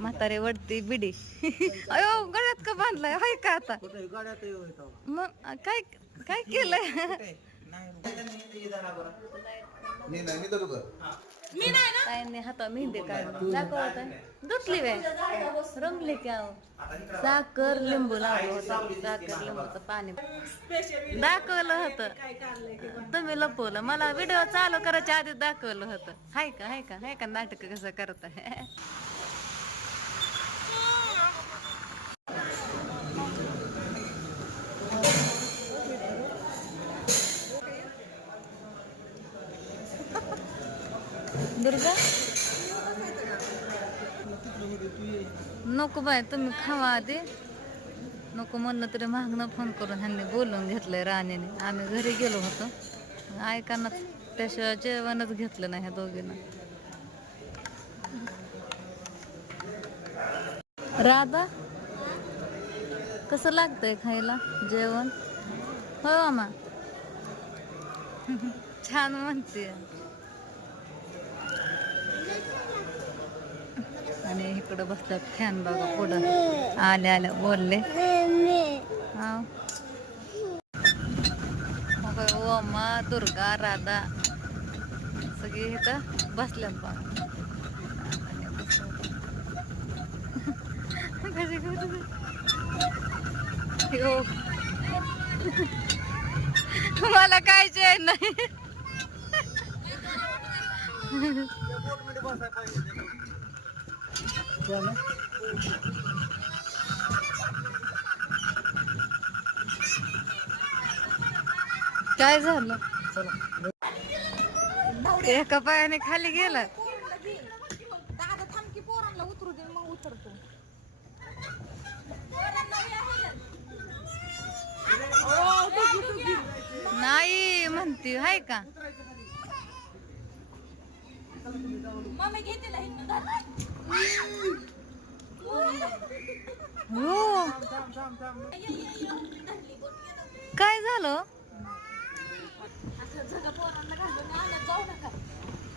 म्हातारे वडती बिडी. अयो गळ्यात का बांधलाय? हाय का आता? मग काय काय केलंय? मी नाही मी तर तुझं ताईंनी हाता मेहंदी काढून दाखवत धुतली वे रंगली की अहो साखर लिंबू लावलं होतं. साखर लिंबूचं पाणी. दाखवलं होतं. तुम्ही लपवलं. मला व्हिडिओ चालू करायच्या आधी दाखवलं होतं. हाय का हाय का हाय का नाटक कसं करताय? दुर्गा? नको बाय तुम्ही खावा आधी. नको म्हणलं तरी मागणं फोन करून ह्यांनी बोलून घेतलंय राणीने. आम्ही घरी गेलो होतो. ऐकाना त्याशिवाय जेवणच घेतलं नाही ह्या दोघीनं. राधा? कसं लागतंय खायला? जेवण? हो मामा छान म्हणते आणि इकडं बसतात फॅन बघा पुढं. आले आले बोलले. ओमा दुर्गा राधा सगळी इथं बसल्यात बघा. मला काय जे नाही? काय झालं? एका पायाने खाली गेला. दादा थांब की पोरांना उतरू दे मग उतरतो. नाही म्हणती हाय का? घेते हो. काय झालं?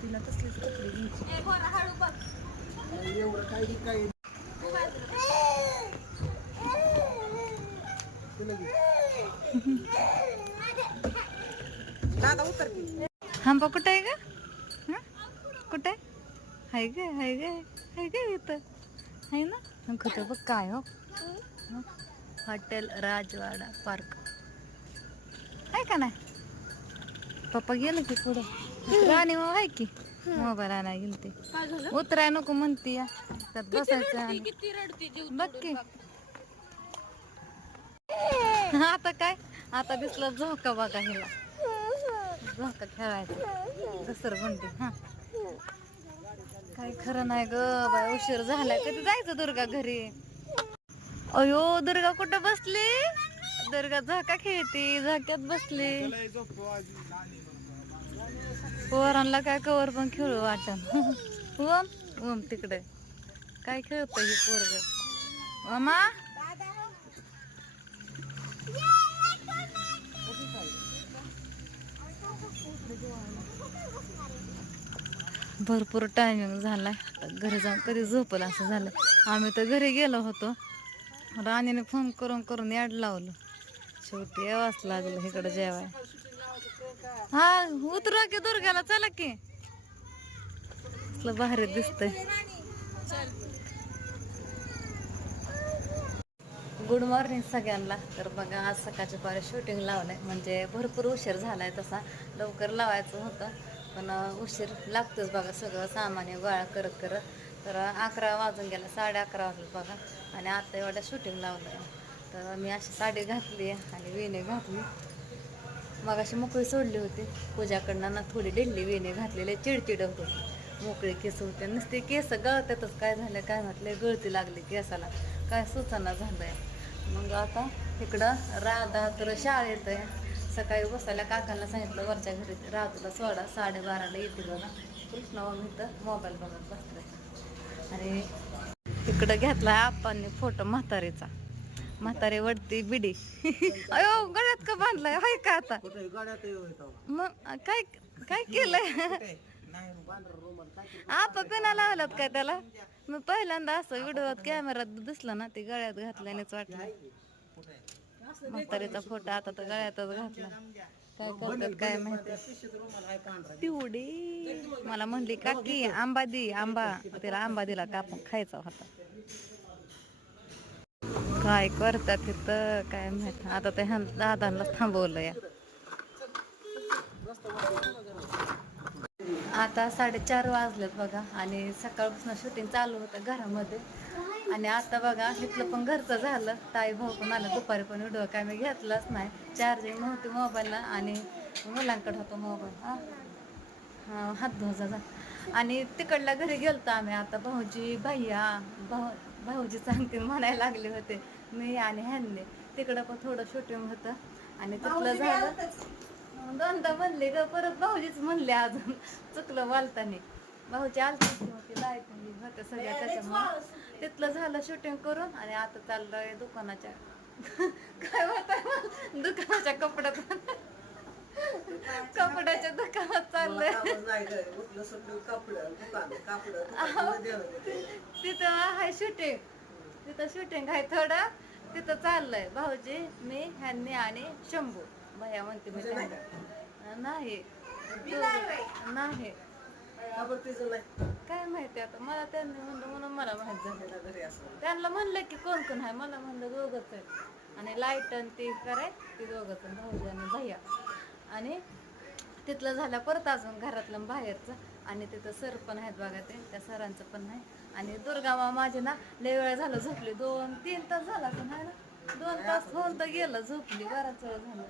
तिला तसलीच कपडे घ्यायची. एवढं दादा उतर हांबा कुठं आहे का. हं? कुठं आहे हाय ग हाय ग हाय ग इथं. आहे ना? कुठं बघ काय हो? हॉटेल राजवाडा पार्क. आहे का नाही? पप्पा गेलं की पुढं? राणी मग आहे की? मोबाईल आणाय गेली ते. काय झालं उतराय नको म्हणती या. त्यात बसायचं बघ की. आता काय? आता दिसलं झोका बघा हिला. झोका खेळायचा. म्हणते हा. काय खरं नाही ग बाय उशीर झालाय. कधी जायचं दुर्गा घरी? अयो दुर्गा कुठं बसली? दुर्गा झाका खेळती झाक्यात बसली. पोरांना काय कवर पण खेळू वाटत ओम ओम तिकडे. काय खेळत ही पोरग? मामा भरपूर टायमिंग झालाय. आहे घरी जाऊन कधी झोपल असं झालं. आम्ही तर घरी गेलो होतो. राणीने फोन करून करून याड लावलं. शेवटी यावाच लागलं इकडं जेवाय हा उतरा की दुर्गाला चला की. असलं भारी दिसतंय. गुड मॉर्निंग सगळ्यांना. तर बघा आज सकाळच्या पारी शूटिंग लावलंय. म्हणजे भरपूर उशीर झालाय तसा. लवकर लावायचं होतं. पण उशीर लागतोच बघा सगळं सामान्य गोळा करत करत. तर अकरा वाजून गेला साडे अकरा वाजलं बघा. आणि आता एवढ्या शूटिंग लावलं तर मी अशी साडी घातली आणि विणे घातली. मग अशी मोकळी सोडली होती. पूजाकडनं ना थोडी डेली वेणे घातलेले चिडचिड होत होती. मोकळे केस होते. नुसते केस गळतातच. काय झालं काय म्हटलं गळती लागली केसाला. काय सुचना झालं आहे मग आता इकडं राधा तर शाळेत आहे सकाळी बसायला काकांना सांगितलं वरच्या घरी राधूला सोडा साडेबाराला येते बघा. कृष्णा मी तर मोबाईल बघत बसले आणि तिकडं घेतला आप्पांनी फोटो म्हातारीचा. म्हातारी वडती बिडी. अयो गळ्यात का बांधलाय? हाय का आता? मग काय काय केलंय? आप पिना लावलात काय त्याला? मी पहिल्यांदा असं व्हिडिओत कॅमेरात दिसलं ना ते गळ्यात घातल्यानेच वाटलं. म्हातारीचा फोटो आता तर गळ्यातच घातला. काय करतात काय माहिती? पिवडी मला म्हणली काकी आंबा दे आंबा. तिला आंबा दिला कापून खायचा होता. काय करतात तिथं काय माहीत. आता ते ह्या दादांना थांबवलं या आता साडेचार वाजलेत बघा आणि सकाळपासून शूटिंग चालू होतं घरामध्ये. आणि आता बघा इथलं पण घरचं झालं. ताई भाऊ पण आलं दुपारी पण व्हिडिओ काय मी घेतलाच नाही. चार्जिंग नव्हती मोबाईलला आणि मुलांकडे होतो मोबाईल. हा. हा हात धुवायचा जा. आणि तिकडल्या घरी गेलतो आम्ही. आता भाऊजी भैया भाऊ भाऊजी सांगते म्हणायला लागले होते. मी आणि ह्यांनी. तिकडं पण थोडं शूटिंग होतं. आणि तिथलं झालं. दोनदा म्हणले ग परत भाऊजीच म्हणले अजून. चुकलं बोलताना. भाऊजी आलतीच होती लाइट होत्या सगळ्या त्याच्यामुळे. तिथलं झालं शूटिंग करून आणि आता चाललंय दुकानाच्या. काय होत दुकानाच्या कपड्यात. कपड्याच्या दुकानात चाललंय. तिथं आहे शूटिंग तिथं शूटिंग आहे थोडं. तिथं चाललंय. भाऊजी मी ह्यांनी आणि शंभू. भैया म्हणते मी त्यांना. नाही. दोघं- नाही काय माहिती आता मला त्यांनी म्हणलं म्हणून मला माहीत झालं त्यांना म्हणलं की कोण कोण आहे मला म्हणलं दोघंच आहे आणि लाइट आणि ती कराय ती दोघंच आहे, भाऊजी आणि भैया. आणि तिथलं झालं परत अजून घरातलं बाहेरचं. आणि तिथं सर पण आहेत बघा ते त्या सरांचं पण नाही आणि दुर्गा मा माझे ना लय वेळ झालं झोपली. दोन तीन तास झाला तर नाही ना. दोन तास होऊन तर गेलं झोपली बराच वेळ झालं.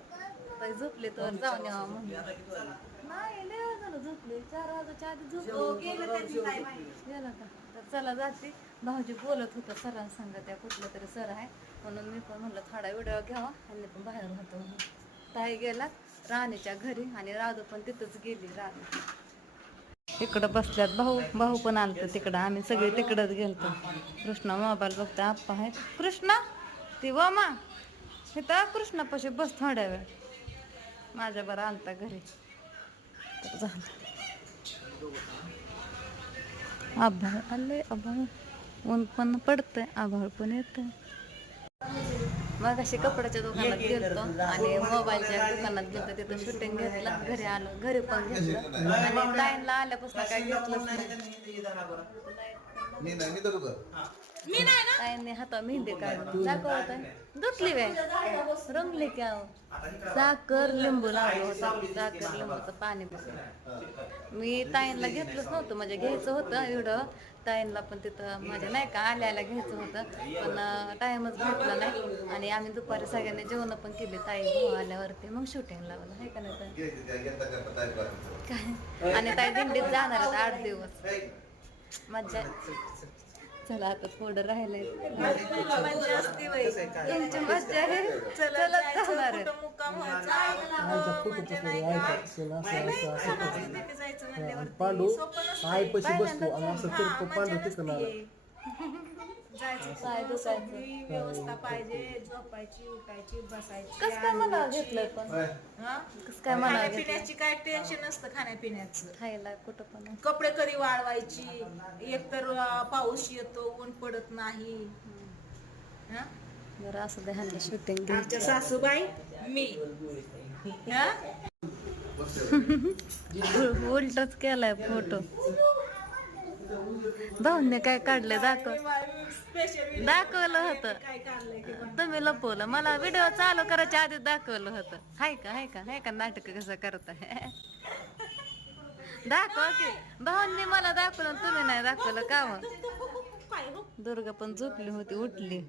तर झोपली तर जाऊन यावं म्हणलं. नाही लय वेळ झालं झोपली. चार वाजाच्या आधी झोपली गेलं का? तर चला जाते. भाऊजी बोलत होतं सरांना सांगा त्या कुठलं तरी सर आहे. म्हणून मी पण म्हणलं थोडा व्हिडिओ घ्यावा. आणि पण बाहेर होतो. म्हणून ताई गेला राणीच्या घरी आणि राधू पण तिथंच गेली राणी. तिकडं बसल्यात भाऊ. भाऊ पण आलत तिकडं. आम्ही सगळे तिकडंच गेलतो. कृष्णा मोबाईल बघतो आप्पा आहे कृष्णा ती वमा. इथं कृष्णापाशी बस थोड्या वेळ. माझ्या बरं आलता घरी. तर झालं आभाळ आले आभाळ ऊन पण पडतंय आभाळ पण येतंय मग अशी कपड्याच्या दुकानात गेलतो आणि मोबाईलच्या दुकानात गेलतो तिथं शूटिंग घेतलं घरी आलो घरी पण घेतलं आणि लाईनला आल्यापासून काय घेतलंच नाही मी नाही ना. काय नाही ताईंनी हाता मेहंदी काढली दाखवत धुतली वे रंगली की अहो. साखर लिंबू लावलं होतं. साखर लिंबूचं पाणी पिलं मी ताईंला घेतलंच नव्हतं. म्हणजे घ्यायचं होतं एवढं. ताईंला पण तिथं म्हणजे नाही का आल्याला घ्यायचं होतं. पण टाइमच भेटला नाही. आणि आम्ही दुपारी सगळ्यांनी जेवण पण केली. ताई आल्यावरती. मग शूटिंग लावलं. आहे का नाही ताई? काय? आणि ताई दिंडीत जाणार आहेत आठ दिवस. मज्जा. चला आता थोडं राहिलंय. मज्जा आहे. जाणार पांडू आई पशी बसतो आणि असं पांडू तिकडं काय दुसायचं व्यवस्था पाहिजे झोपायची उठायची बसायची कस काय मला घेतलंय पण? हा? कस काय मला खाण्यापिण्याची काय टेन्शन नसतं खाण्यापिण्याचं. खायला कुठं पण. कपडे कधी वाळवायची एकतर अं, पाऊस येतो ऊन पडत नाही. हा? जरा असं शूटिंग आमच्या सासूबाई मी. हा? उलटच केलाय फोटो भाऊने काय काढलंय दाखव. स्पेशल दाखवलं होतं. तुम्ही लपवलं. मला व्हिडिओ चालू करायच्या आधी दाखवलं होतं. हाय का हाय का हाय का नाटक कसं करताय दाखव की. भाऊंनी मला दाखवलं तुम्ही नाही दाखवलं. का मग? हो. दुर्गा पण झोपली होती उठली.